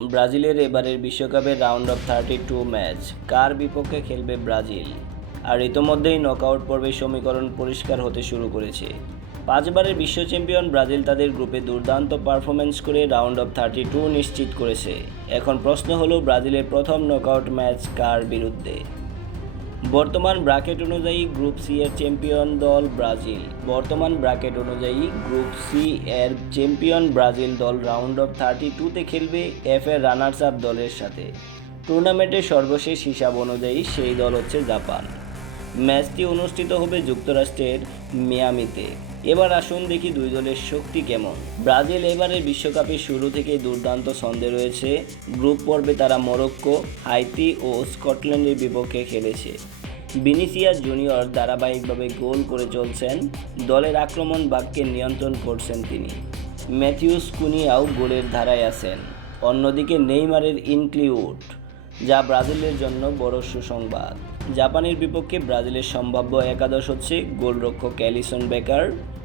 ব্রাজিলের এবারের বিশ্বকাপের রাউন্ড অফ 32 ম্যাচ কার বিপক্ষে খেলবে ব্রাজিল। আর ইতোমধ্যেই নকআউট পর্বের সমীকরণ পরিষ্কার হতে শুরু করেছে। 5বারের বিশ্ব চ্যাম্পিয়ন ব্রাজিল তাদের গ্রুপে দুর্দান্ত পারফরমেন্স করে রাউন্ড অফ 32 নিশ্চিত করেছে। এখন প্রশ্ন হলো ব্রাজিলের প্রথম নকআউট ম্যাচ কার বিরুদ্ধে। বর্তমান ব্র্যাকেট অনুযায়ী গ্রুপ সি এর চ্যাম্পিয়ন দল ব্রাজিল দল রাউন্ড অফ 32তে খেলবে এফ এর রানার্স আপ দলের সাথে। টুর্নামেন্টের সর্বশেষ হিসাব অনুযায়ী সেই দল হচ্ছে জাপান। ম্যাচটি অনুষ্ঠিত হবে যুক্তরাষ্ট্রের মিয়ামিতে। এবার আসুন দেখি দুই দলের শক্তি কেমন। ব্রাজিল এবারের বিশ্বকাপে শুরু থেকেই দুর্দান্ত ছন্দে রয়েছে। গ্রুপ পর্বে তারা মরক্কো, হাইতি ও স্কটল্যান্ডের বিপক্ষে খেলেছে। ভিনিসিয়াস জুনিয়র ধারাবাহিকভাবে গোল করে চলছেন, দলের আক্রমণ ভাগকে নিয়ন্ত্রণ করছেন তিনি। ম্যাথিউস কুনিয়াও গোলের ধারায় আছেন। অন্যদিকে নেইমারের ইনক্লিউড, যা ব্রাজিলের জন্য বড় সুসংবাদ। জাপানের বিপক্ষে ব্রাজিলের সম্ভাব্য একাদশ হচ্ছে গোলরক্ষক অ্যালিসন বেকার,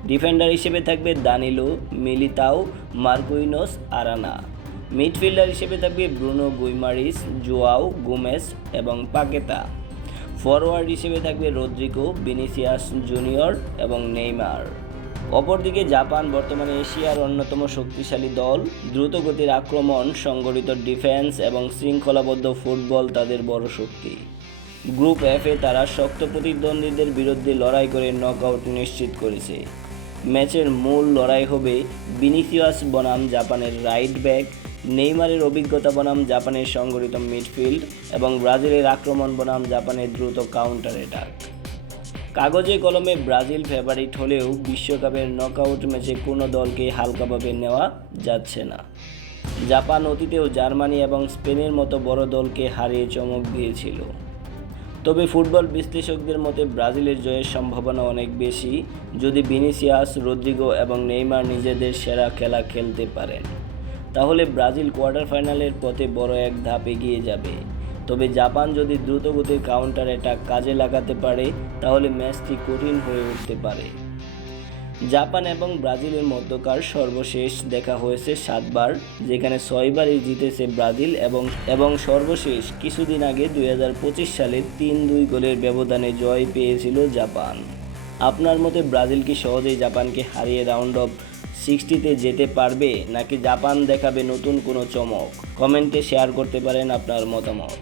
ডিফেন্ডার হিসেবে থাকবে দানিলো, মিলিতাও, মার্কুইনোস আরানা। মিডফিল্ডার হিসেবে থাকবে ব্রুনো গুইমারিস, জোয়াও গোমেস এবং পাকেতা। ফরওয়ার্ড হিসেবে থাকবে রদ্রিগো, ভিনিসিয়াস জুনিয়র এবং নেইমার। অপরদিকে জাপান বর্তমানে এশিয়ার অন্যতম শক্তিশালী দল। দ্রুতগতির আক্রমণ, সংগঠিত ডিফেন্স এবং শৃঙ্খলাবদ্ধ ফুটবল তাদের বড় শক্তি। গ্রুপ এফে তারা শক্ত প্রতিদ্বন্দ্বীদের বিরুদ্ধে লড়াই করে নকআউট নিশ্চিত করেছে। ম্যাচের মূল লড়াই হবে ভিনিসিয়াস বনাম জাপানের রাইট ব্যাক, নেইমারের অভিজ্ঞতা বনাম জাপানের সংগঠিত মিডফিল্ড এবং ব্রাজিলের আক্রমণ বনাম জাপানের দ্রুত কাউন্টার অ্যাটাক। কাগজে কলমে ব্রাজিল ফেভারিট হলেও বিশ্বকাপের নকআউট ম্যাচে কোনো দলকে হালকাভাবে নেওয়া যাচ্ছে না। জাপান অতীতেও জার্মানি এবং স্পেনের মতো বড় দলকে হারিয়ে চমক দিয়েছিল। তবে ফুটবল বিশ্লেষকদের মতে ব্রাজিলের জয়ের সম্ভাবনা অনেক বেশি যদি ভিনিসিয়াস, রদ্রিগো এবং নেইমার নিজেদের সেরা খেলা খেলতে পারেন। তাহলে ব্রাজিল কোয়ার্টার ফাইনালের পথে বড় এক ধাপ এগিয়ে যাবে। তবে জাপান যদি দ্রুতগতির কাউন্টার অ্যাটাক কাজে লাগাতে পারে তাহলে ম্যাচটি কঠিন হয়ে উঠতে পারে। জাপান এবং ব্রাজিলের মধ্যকার সর্বশেষ দেখা হয়েছে 7বার, যেখানে 6বারই জিতেছে ব্রাজিল এবং সর্বশেষ কিছুদিন আগে 2025 সালে 3-2 গোলের ব্যবধানে জয় পেয়েছিল জাপান। আপনার মতে ব্রাজিল কি সহজেই জাপানকে হারিয়ে রাউন্ড অফ 60তে যেতে পারবে, নাকি জাপান দেখাবে নতুন কোনো চমক? কমেন্টে শেয়ার করতে পারেন আপনার মতামত।